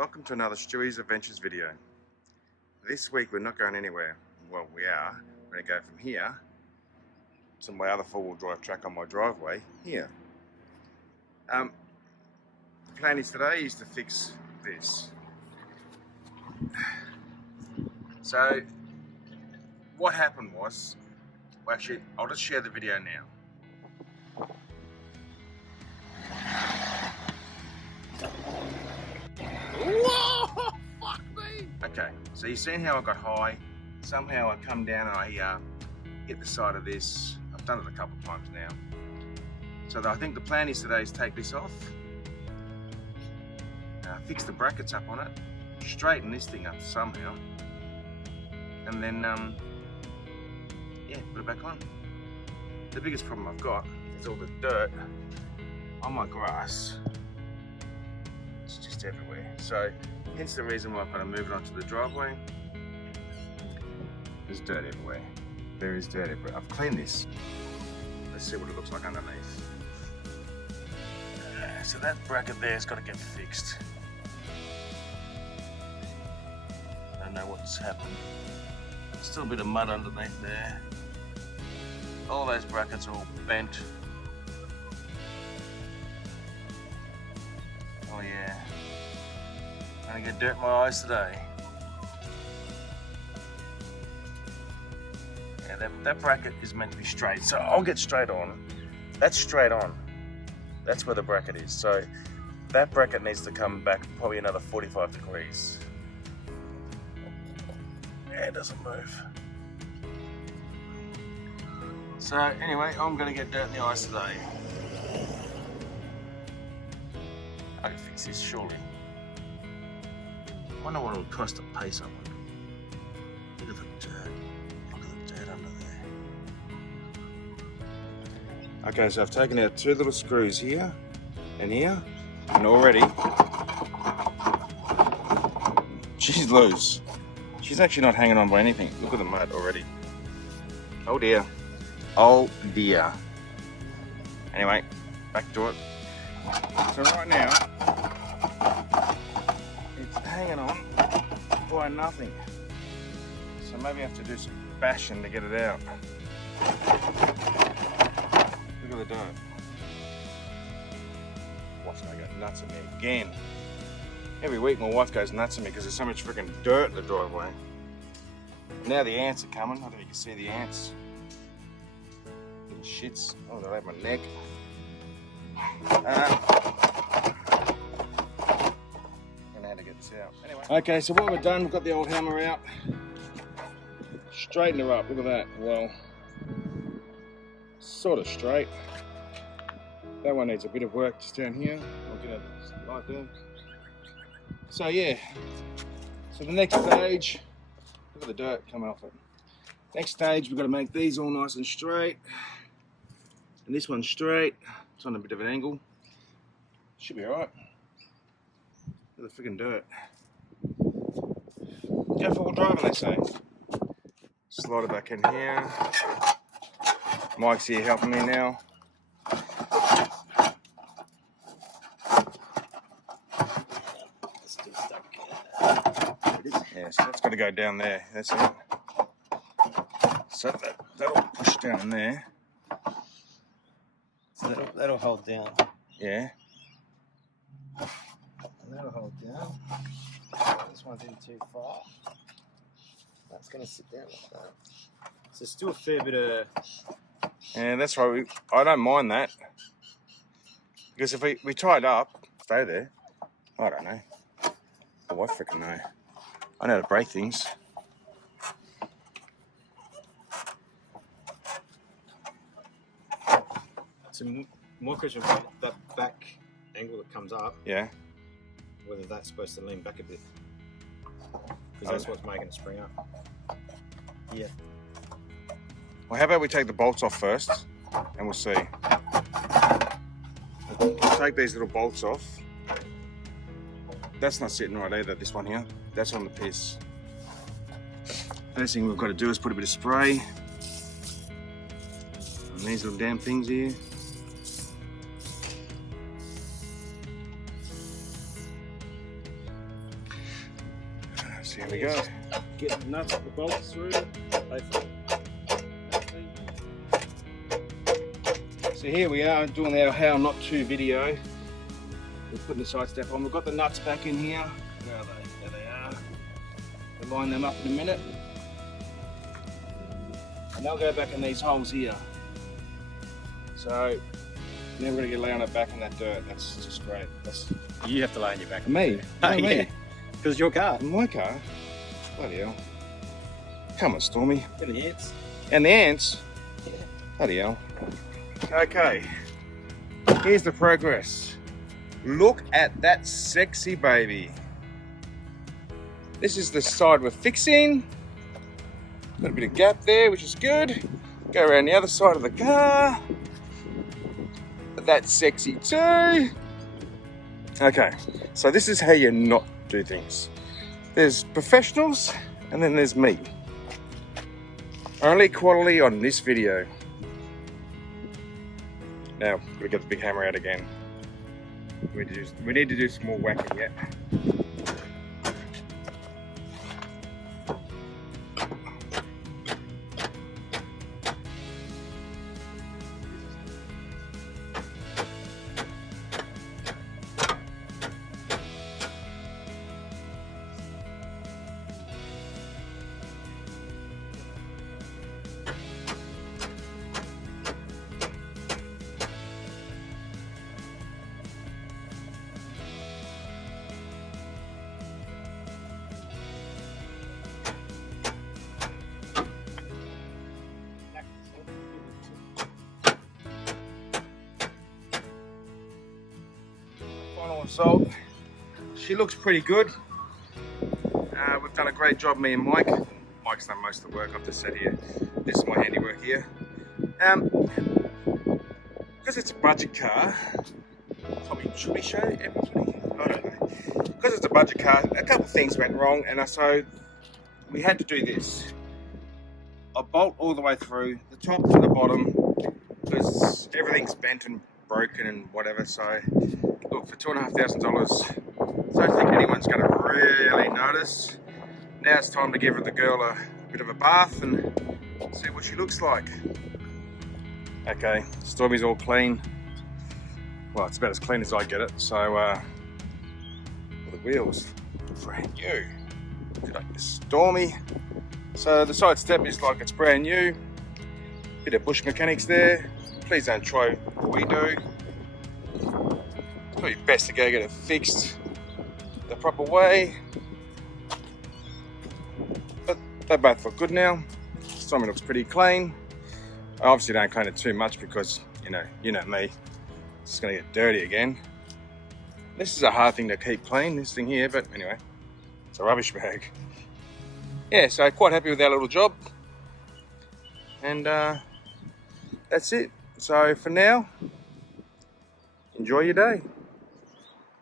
Welcome to another Stewie's Adventures video. This week we're not going anywhere. Well, we are. We're going to go from here to my other four-wheel drive track on my driveway here. The plan is today is to fix this. So what happened was, well, actually I'll just share the video now. Whoa! Fuck me! Okay, so you've seen how I got high. Somehow I come down and I hit the side of this. I've done it a couple of times now. So I think the plan is today is take this off, fix the brackets up on it, straighten this thing up somehow, and then yeah, put it back on. The biggest problem I've got is all the dirt on my grass. It's just everywhere. So hence the reason why I've got to move it onto the driveway. There's dirt everywhere. There is dirt everywhere. I've cleaned this. Let's see what it looks like underneath. So that bracket there has got to get fixed. I don't know what's happened. Still a bit of mud underneath there. All those brackets are all bent. Oh yeah. I'm gonna get dirt in my eyes today. Yeah, that bracket is meant to be straight, so I'll get straight on. That's straight on. That's where the bracket is. So that bracket needs to come back probably another 45 degrees. Yeah, it doesn't move. So anyway, I'm gonna get dirt in the eyes today. I can fix this surely. I wonder what it would cost to pay someone. Look at the dirt. Look at the dirt under there. Okay, so I've taken out two little screws here and here, and already she's loose. She's actually not hanging on by anything. Look at the mud already. Oh dear. Oh dear. Anyway, back to it. So right now, it's hanging on by nothing. So maybe I have to do some bashing to get it out. Look at the dirt. Wife's gonna go nuts at me again. Every week my wife goes nuts at me because there's so much freaking dirt in the driveway. Now the ants are coming. I don't know if you can see the ants. Little shits. Oh, they're at my neck. Anyway. Okay, so what we've done, we've got the old hammer out, straighten her up. Look at that. Well, sort of straight. That one needs a bit of work just down here. I'll get it right there. So yeah, so the next stage, look at the dirt coming off it. Next stage, we've got to make these all nice and straight, and this one's straight. It's on a bit of an angle. Should be alright. Look at the freaking dirt. Go for all driving, they say. Slide it back in here. Mike's here helping me now. Yeah, so that's got to go down there. That's it. So that'll push down in there. So that'll hold down. Yeah. That'll hold down. This one's in too far. That's going to sit down like that. So still a fair bit of... Yeah, that's right. I don't mind that. Because if we tie it up, stay there. I don't know. Oh, I freaking know. I know how to break things. So more question about that back angle that comes up. Yeah. Whether that's supposed to lean back a bit. Because that's what's making it spring up. Yeah. Well, how about we take the bolts off first, and we'll see. We'll take these little bolts off. That's not sitting right either, this one here. That's on the piss. First thing we've got to do is put a bit of spray on these little damn things here. So here we go. Get the nuts, the bolts through. So here we are doing our how not to video. We're putting the side step on. We've got the nuts back in here. Where are they? There they are. We'll line them up in a minute. And they'll go back in these holes here. So now we're going to lay on it back in that dirt. That's just great. That's You have to lay on your back. me. Oh, Me. yeah. Because your car. My car. Bloody hell. Come on, Stormy. And the ants. And the ants. Yeah. Bloody hell. Okay. Here's the progress. Look at that sexy baby. This is the side we're fixing. Got a bit of gap there, which is good. Go around the other side of the car. That's sexy too. Okay, so this is how you not do things. There's professionals and then there's me. Only quality on this video. Now, we get the big hammer out again. We need to do some more whacking yet. Final result. She looks pretty good. We've done a great job, me and Mike. Mike's done most of the work. I've just sat here. This is my handiwork here. Because it's a budget car, probably should we show everybody? I don't know. Because it's a budget car, a couple of things went wrong, and so we had to do this. A bolt all the way through, the top to the bottom, because everything's bent and broken and whatever. So look, for $2,500, so I don't think anyone's going to really notice. Now it's time to give the girl a bit of a bath and see what she looks like. Okay, Stormy's all clean. Well, it's about as clean as I get it. So the wheels, brand new. Good on you, Stormy. So the side step is like it's brand new. Bit of bush mechanics there. Please don't try what we do. It's probably best to go get it fixed the proper way. But they both look good now. Stormy looks pretty clean. I obviously don't clean it too much because you know me. It's gonna get dirty again. This is a hard thing to keep clean, this thing here, but anyway, it's a rubbish bag. Yeah, so quite happy with our little job. And that's it. So for now, enjoy your day.